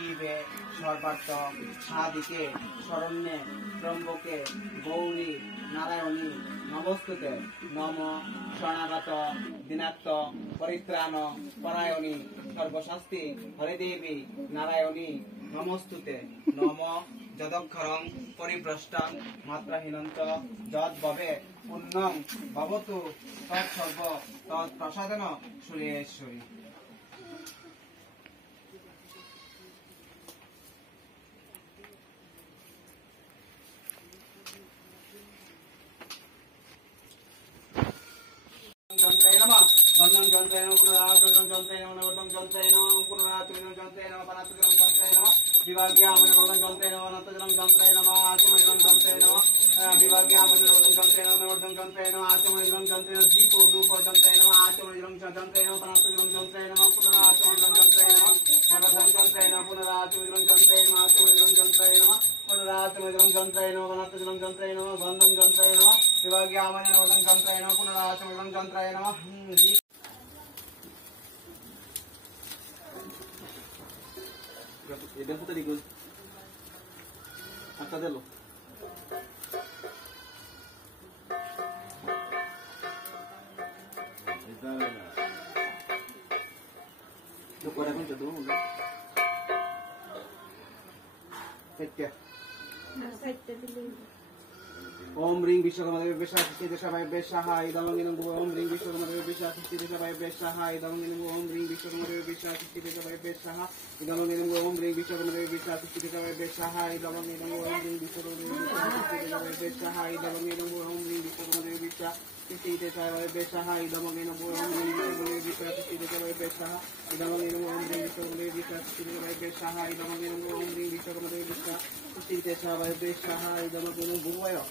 শিবে সর্বার্থ সাদিকে শরণ্যে ত্রম্বকে গৌরী নারায়ণী নমস্তুতে নম শরণাগত দিনাত্ম পরিত্রাণ পরায়ণী সর্বশাস্তি হরিদেবী নারায়ণী নমস্তুতে নম যদক্ষরং পরিভ্রষ্টং মাত্রাহীনঞ্চ যদ্ভবে পুণ্যং ভবতু তৎসর্ব তৎপ্রসাদন সুরেশ্বরী। যন্ত্রে নমঃ গন্ধং যন্ত্রে নমঃ পুনরাগতং যন্ত্রে নমঃ নবতং যন্ত্রে নমঃ পুনরাগতং যন্ত্রে নমঃ পরাতং যন্ত্রে নমঃ বিভাগ্যামনং যন্ত্রে নমঃ নতজং যন্ত্রে নমঃ আচমনং যন্ত্রে নমঃ বিভাগ্যামনং যন্ত্রে নমঃ নবতং যন্ত্রে নমঃ আচমনং যন্ত্রে নমঃ দীপ ধূপ যন্ত্রে নমঃ আচমনং যন্ত্রে নমঃ পরাতং যন্ত্রে নমঃ পুনরাগতং যন্ত্রে নমঃ নবতং যন্ত্রে নমঃ পুনরাগতং যন্ত্রে নমঃ আচমনং যন্ত্রে নমঃ পুনরাগতং যন্ত্রে নমঃ পরাতং যন্ত্রে নমঃ গন্ধং যন্ত্রে নমঃ বিভাগ্যামনং যন্ত্রে নমঃ পুনরাগতং যন্ত্রে নমঃ। Eden po tadi gun. Apa dulu? Lo pada kun jatuh enggak? Set ya. Set dulu. Om ring Vishwakarma Devi Besha Sisti Desha Bhai Besha Hai Dalong Inam Om ring Vishwakarma Devi Besha Sisti Desha Bhai Besha Hai Dalong Inam Om ring Vishwakarma Devi Besha Sisti Desha Bhai Besha Hai Dalong Inam Om ring Vishwakarma Devi Besha Sisti Desha Bhai Besha Hai Dalong Inam Om ring Vishwakarma Devi Besha Hai Dalong Inam Om ring Vishwakarma Devi Besha Sisti Desha Bhai Besha Hai Dalong Inam Om ring Vishwakarma Devi Besha Sisti Desha Bhai Besha Hai Dalong Inam Om ring Vishwakarma Devi Besha Sisti Desha Bhai Besha Hai Dalong Inam Om ring Vishwakarma Devi Besha Sisti Desha Bhai Besha Hai Dalong Inam Buwayo.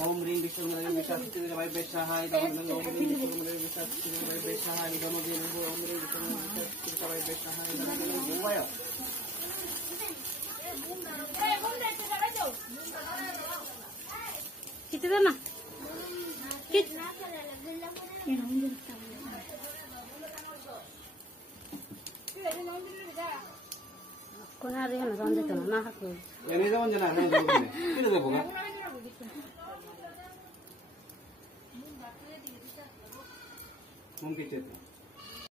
Om ring Vishwakarma Devi Besha Sisti Desha Bhai Besha Hai Dalong Inam Om ring Vishwakarma Devi Besha Sisti Desha Bhai Besha Hai Dalong Inam Om ring Vishwakarma Devi Besha Sisti Desha Bhai Besha Hai Dalong Inam Buwayo. Kita na. Kita. Kung hari na saan dito na nakako. Ini zaman jangan yang jauh ini. Ini tu bukan? Mungkin itu.